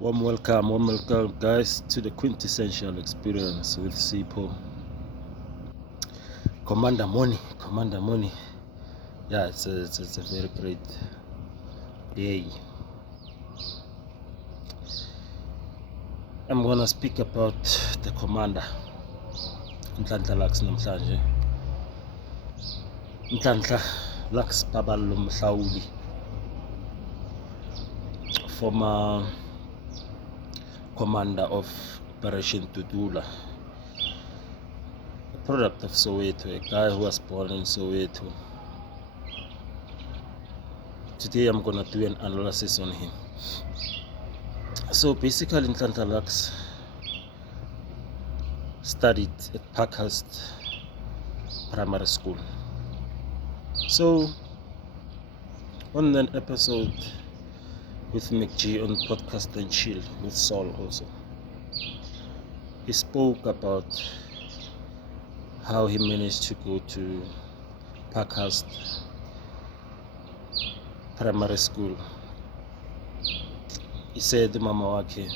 Warm welcome, guys, to the quintessential experience with Sipo. Commander Money. Yeah, it's a very great day. I'm gonna speak about the commander, Nhlanhla Lux namhlanje. Nhlanhla Lux Babalo Mhlauli, former commander of Operation Dudula, a product of Soweto, a guy who was born in Soweto. Today I'm gonna do an analysis on him. So basically, Nhlanhla Lux studied at Parkhurst Primary School. So on an episode with McG on Podcast and Chill with Saul also, he spoke about how he managed to go to Parkhurst Primary School. He said the mama wake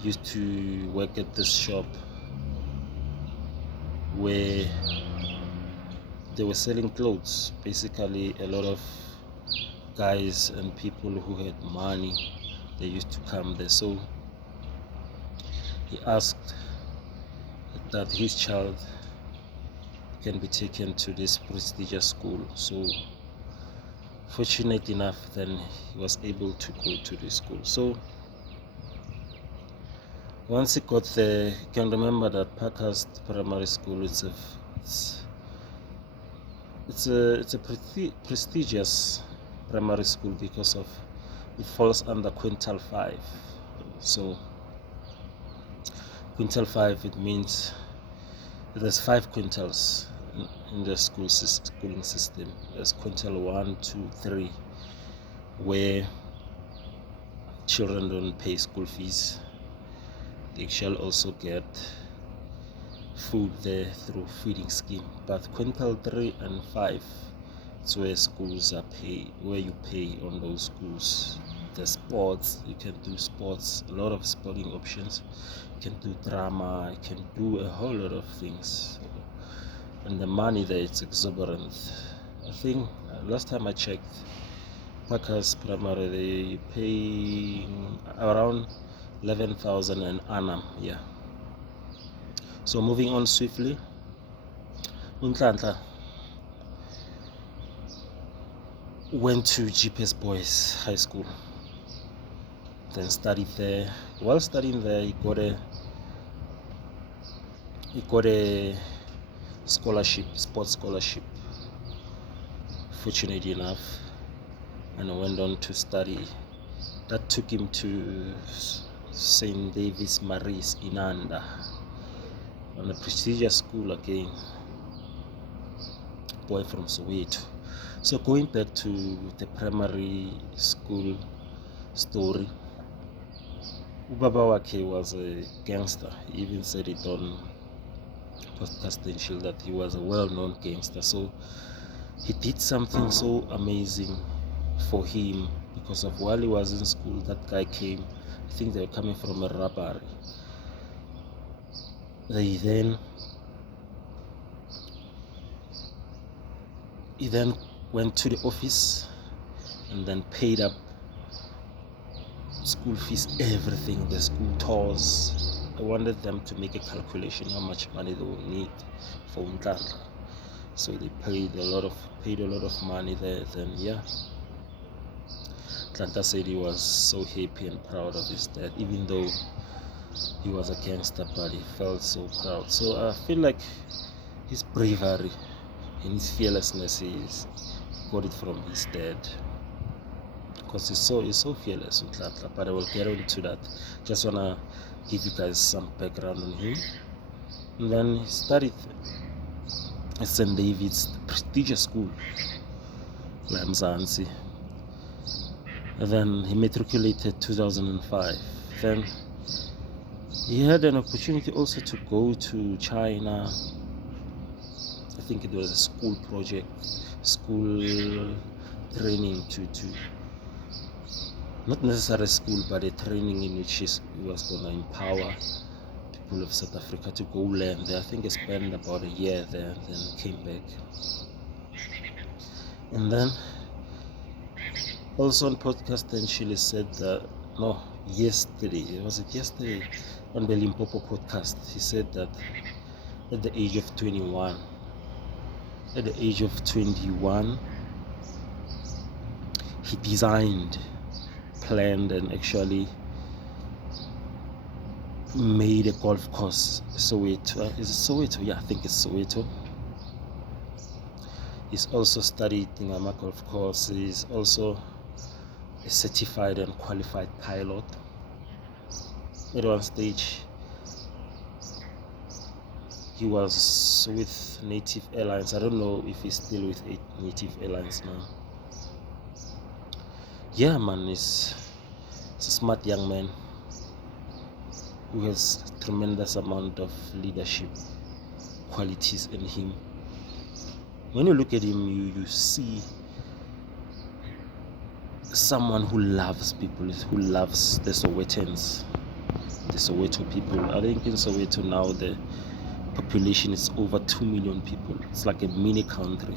used to work at this shop where they were selling clothes. Basically, a lot of guys and people who had money, they used to come there. So he asked that his child can be taken to this prestigious school. So fortunate enough, then he was able to go to the school. So once he got there, you can remember that Parkhurst Primary School it's a prestigious primary school because of it falls under Quintile 5. So Quintile 5, it means there's 5 quintiles in the schooling system. There's Quintile 1, 2, 3, where children don't pay school fees. They shall also get food there through feeding scheme. But Quintile 3 and 5, it's where schools are where you pay on those schools. The sports, you can do sports, a lot of sporting options. You can do drama, you can do a whole lot of things. And the money there, it's exorbitant. I think last time I checked, Parkhurst Primary, they pay around 11,000 an annum. Yeah. So moving on swiftly, Nhlanhla went to GPS Boys High School, then studied there. While studying there, he got a scholarship, sports scholarship, fortunately enough, and went on to study. That took him to St. David's Maris in Anda, on a prestigious school again, boy from Soweto. So going back to the primary school story, Ubaba wake was a gangster. He even said it on Podcast and Chill that he was a well-known gangster. So he did something so amazing for him because of while he was in school, that guy came. I think they were coming from a robbery. He then went to the office and then paid up school fees, everything, the school tours. I wanted them to make a calculation how much money they would need for Nhlanhla. So they paid a lot of money there. Then Nhlanhla said he was so happy and proud of his dad, even though he was a gangster, but he felt so proud. So I feel like his bravery and his fearlessness, he's got it from his dad, because he's so fearless with Nhlanhla. But I will get into that. Just wanna give you guys some background on him. And then he studied at St. David's, the prestigious school, Mzansi. And then he matriculated 2005. Then he had an opportunity also to go to China. I think it was a school project, school training to not necessarily school, but a training in which he was going to empower people of South Africa to go learn there. I think he spent about a year there, then came back. And then also on podcast, then Shirley said that, no, yesterday, was it yesterday, on the Limpopo podcast, he said that at the age of 21, he designed, planned, and actually made a golf course. Soweto, is it Soweto? Yeah, I think it's Soweto. He's also studied Ngama golf course. He's also a certified and qualified pilot. At one stage, he was with Native Airlines. I don't know if he's still with Native Airlines now. Yeah, man, he's a smart young man who has tremendous amount of leadership qualities in him. When you look at him, you see someone who loves people, who loves the Sowetans, the Soweto people. I think in Soweto now the population is over 2 million people. It's like a mini country.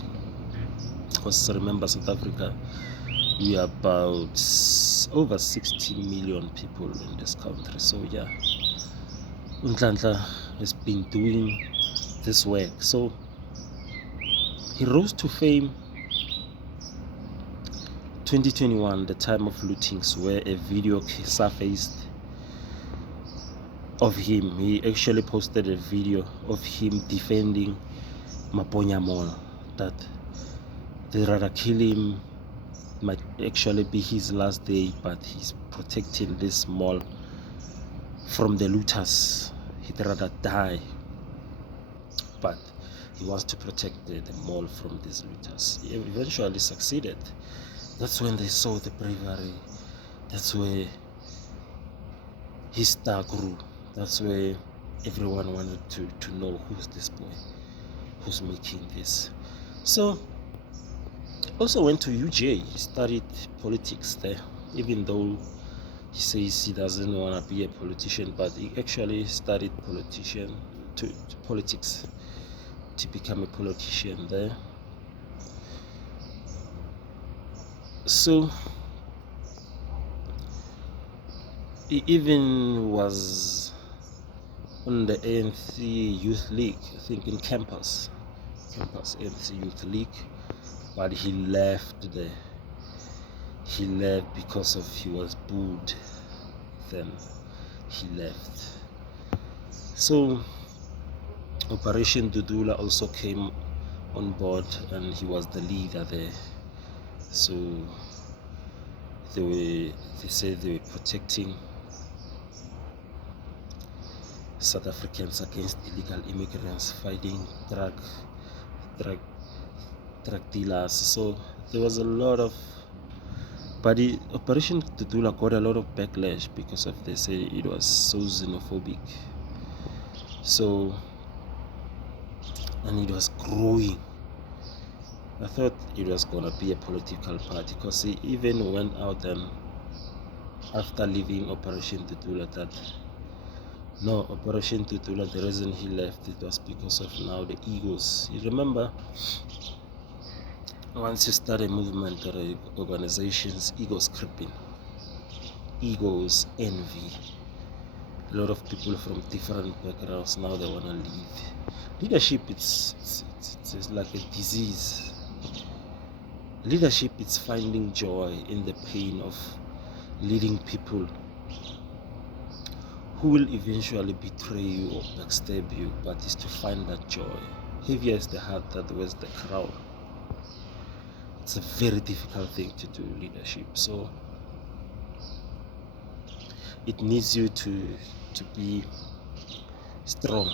Because remember, South Africa, we are about over 60 million people in this country. So yeah, Nhlanhla has been doing this work. So he rose to fame 2021, the time of lootings, where a video surfaced of him. He actually posted a video of him defending Maponya Mall, that they rather kill him, might actually be his last day, but he's protecting this mall from the looters. He'd rather die, but he wants to protect the mall from these looters. He eventually succeeded. That's when they saw the bravery. That's where his star grew. That's where everyone wanted to know who's this boy, who's making this. So also went to UJ. He studied politics there, even though he says he doesn't want to be a politician, but he actually studied politics to become a politician there. So he even was on the ANC Youth League, I think in campus ANC Youth League, but he left because of he was booed. Then he left. So Operation Dudula also came on board, and he was the leader there. So they said they were protecting South Africans against illegal immigrants, fighting drug dealers. So there was a lot of, but the Operation Dudula got a lot of backlash because of, they say it was so xenophobic. So, and it was growing. I thought it was gonna be a political party, because he even went out and after leaving Operation Dudula that no, Operation Dudula, the reason he left, it was because of now the egos. You remember, once you start a movement or a organization's egos creeping, egos, envy, a lot of people from different backgrounds now they want to leave. Leadership, it's like a disease. Leadership is finding joy in the pain of leading people who will eventually betray you or backstab you, but is to find that joy. Heavier is the heart that wears the crown. It's a very difficult thing to do, leadership. So it needs you to be strong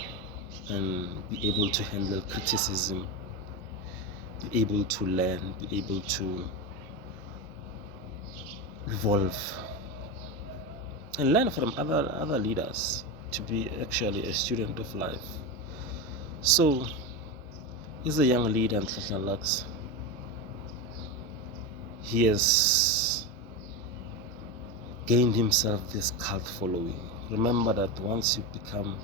and be able to handle criticism, be able to learn, be able to evolve, and learn from other leaders, to be actually a student of life. So he's a young leader, Nhlanhla Lux. He has gained himself this cult following. Remember that once you become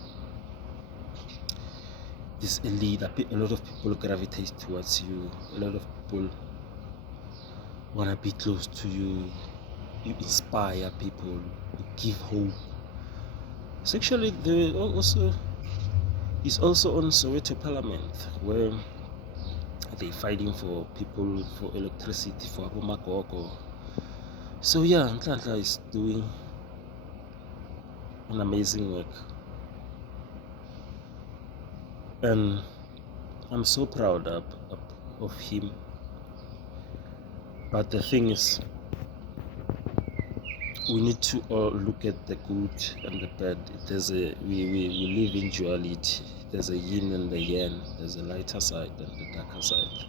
this elite, a lot of people gravitate towards you. A lot of people want to be close to you. You inspire people. You give hope. So actually, it's also on Soweto Parliament, where they're fighting for people, for electricity, for Abumagogo. So yeah, Nhlanhla is doing an amazing work. And I'm so proud of him. But the thing is, we need to all look at the good and the bad. We live in duality. There's a yin and the yang. There's a lighter side and the darker side.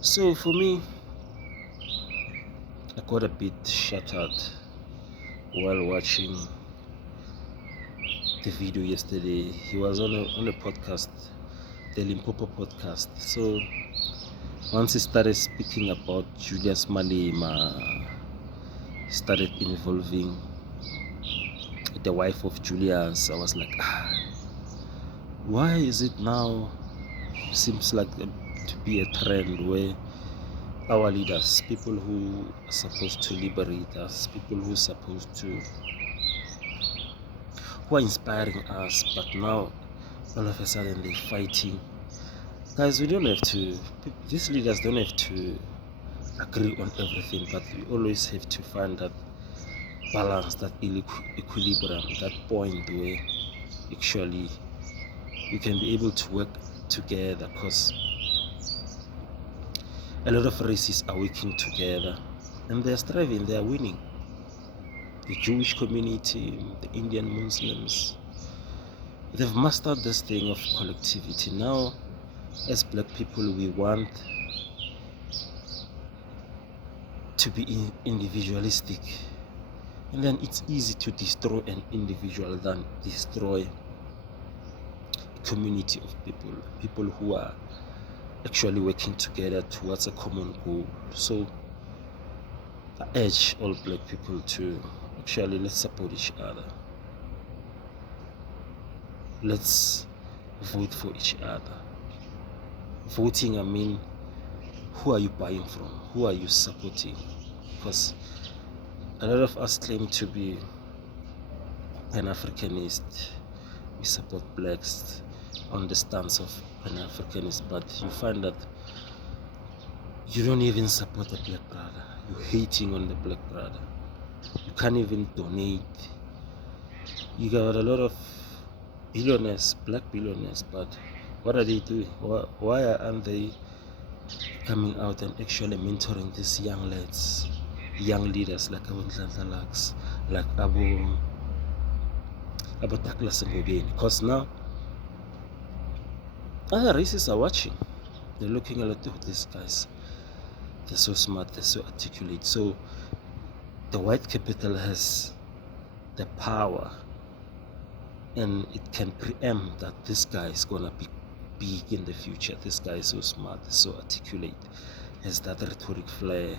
So for me, I got a bit shattered while watching the video yesterday. He was on a podcast, the Limpopo podcast. So once he started speaking about Julius Malema, started involving the wife of Julius, I was like, why is it now seems like to be a trend where our leaders, people who are supposed to liberate us, people who are inspiring us, but now all of a sudden they're fighting. Guys, these leaders don't have to agree on everything, but we always have to find that balance, that equilibrium, that point where actually we can be able to work together, because a lot of races are working together and they're striving, they're winning. The Jewish community, the Indian Muslims, they've mastered this thing of collectivity. Now, as black people, we want to be individualistic, and then it's easy to destroy an individual than destroy a community of people who are actually working together towards a common goal. So I urge all black people to actually, let's support each other. Let's vote for each other. Voting, I mean, who are you buying from? Who are you supporting? Because a lot of us claim to be Pan-Africanist. We support blacks on the stance of Pan-Africanist, but you find that you don't even support the black brother. You're hating on the black brother. You can't even donate. You got a lot of billionaires, black billionaires, but what are they doing? Why aren't they coming out and actually mentoring these young lads, young leaders like Nhlanhla Lux, like Abu Douglas Ngobeni? Because now other races are watching. They're looking at these guys. They're so smart, they're so articulate. So the white capital has the power, and it can preempt that this guy is gonna be big in the future. This guy is so smart, so articulate, has that rhetoric flair.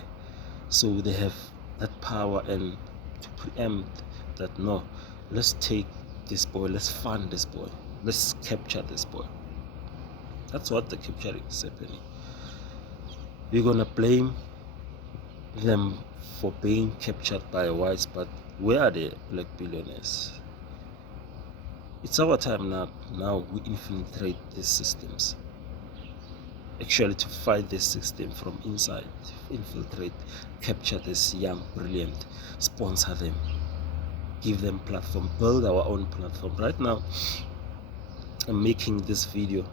So they have that power, and to preempt that, no, let's take this boy, let's fund this boy, let's capture this boy. That's what the capturing is happening. We're gonna blame them for being captured by whites, but where are the black billionaires? It's our time now. Now we infiltrate these systems. Actually, to fight this system from inside, infiltrate, capture this young, brilliant, sponsor them, give them platform, build our own platform. Right now, I'm making this video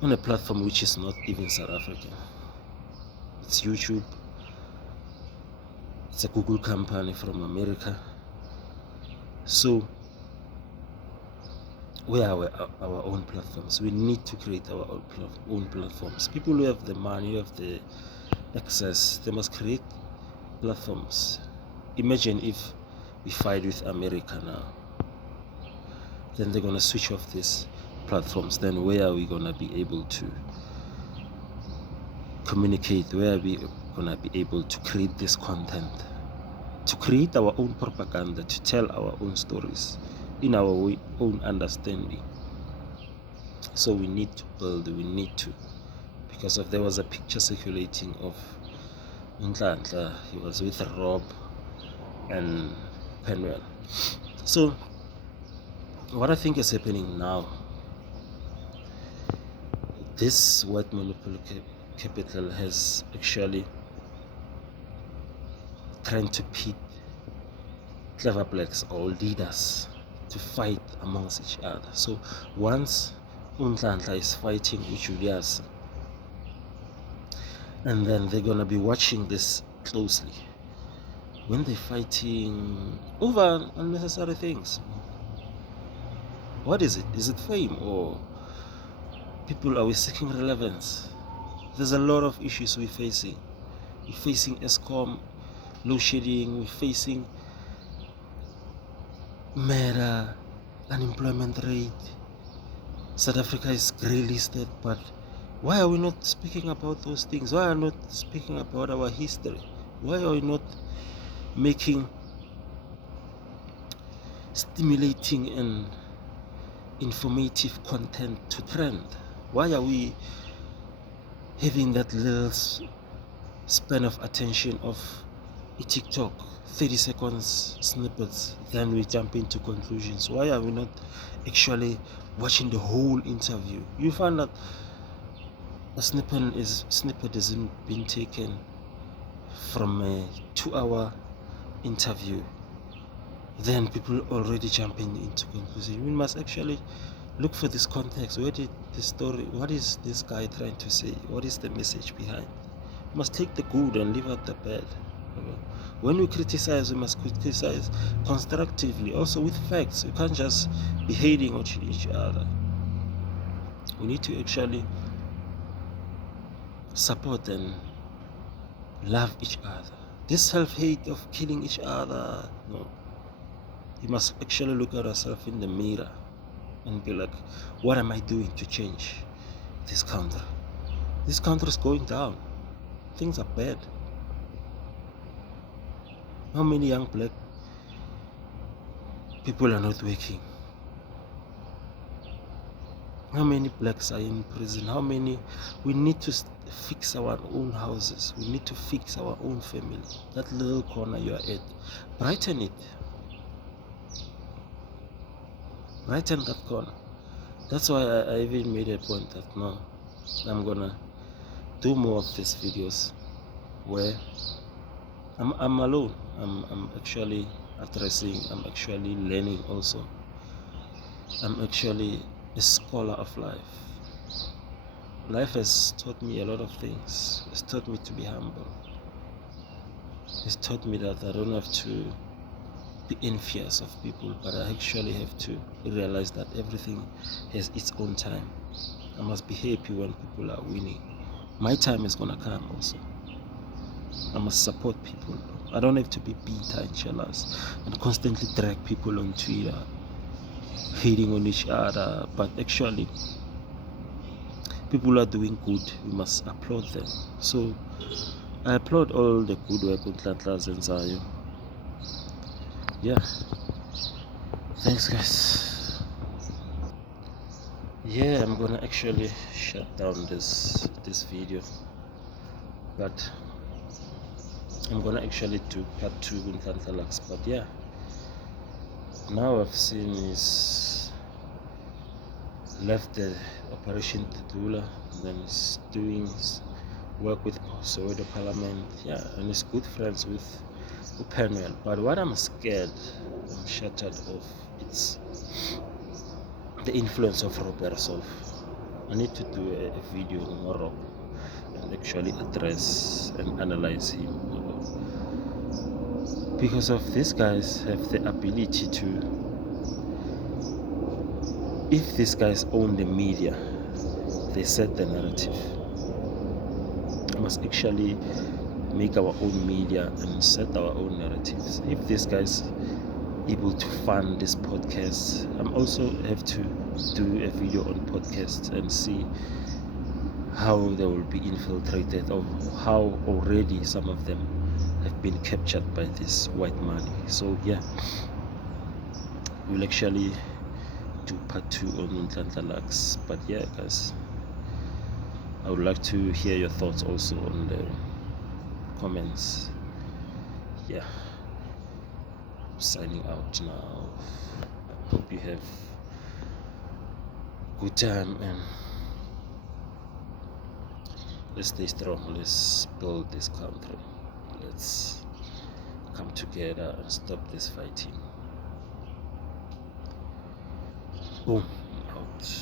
on a platform which is not even South African. It's YouTube. It's a Google company from America. So we are our own platforms. We need to create our own platforms. People who have the money, who have the access, they must create platforms. Imagine if we fight with America now. Then they're gonna switch off these platforms. Then where are we gonna be able to communicate? Where are we gonna be able to create this content? to create our own propaganda, to tell our own stories in our own understanding. So we need to build, because there was a picture circulating of Nhlanhla. He was with Rob and Penwell. So what I think is happening now, this white monopoly capital has actually trying to pit clever blacks or leaders to fight amongst each other. So once Nhlanhla is fighting with Julius, and then they're gonna be watching this closely when they're fighting over unnecessary things. What is it? Is it fame, or people are we seeking relevance? There's a lot of issues we're facing. We're facing ESCOM, load shedding, we're facing murder, unemployment rate. South Africa is grey listed, but why are we not speaking about those things? Why are we not speaking about our history? Why are we not making stimulating and informative content to trend? Why are we having that little span of attention of a TikTok, 30 seconds snippets, then we jump into conclusions? Why are we not actually watching the whole interview? You find that a snippet isn't being taken from a 2-hour interview, then people already jumping into conclusion. We must actually look for this context. Where did the story, what is this guy trying to say? What is the message behind? We must take the good and leave out the bad. When we criticize, we must criticize constructively, also with facts. We can't just be hating on each other. We need to actually support and love each other. This self-hate of killing each other, no. We must actually look at ourselves in the mirror and be like, what am I doing to change this country? This country is going down. Things are bad. How many young black people are not working? How many blacks are in prison? How many? We need to fix our own houses. We need to fix our own family. That little corner you are at, brighten it. Brighten that corner. That's why I even made a point that no, I'm gonna do more of these videos where I'm alone. I'm actually addressing. I'm actually learning also. I'm actually a scholar of life. Life has taught me a lot of things. It's taught me to be humble. It's taught me that I don't have to be envious of people, but I actually have to realize that everything has its own time. I must be happy when people are winning. My time is gonna come also. I must support people. I don't have to be bitter and jealous and constantly drag people on Twitter, hating on each other. But actually, people are doing good. We must applaud them. So I applaud all the good work Nhlanhla and Zayo. Yeah. Thanks, guys. Yeah, I'm gonna actually shut down this video, but I'm gonna actually do part 2 with Nhlanhla Lux. But yeah, now I've seen he's left the operation Dudula, and then he's doing work with Soweto Parliament. Yeah, and he's good friends with Penwell. But what I'm scared, I'm shattered of, it's the influence of Roberto. I need to do a video on Rob and actually address and analyze him, because of these guys have the ability to, if these guys own the media, they set the narrative. We must actually make our own media and set our own narratives. If these guys able to fund this podcast, I'm also have to do a video on podcasts and see how they will be infiltrated, or how already some of them have been captured by this white money. So yeah, we'll actually do part 2 on Nhlanhla Lux. But yeah, guys, I would like to hear your thoughts also on the comments. Yeah, I'm signing out now. Hope you have good time, and let's stay strong. Let's build this country. Let's come together and stop this fighting. Boom, out.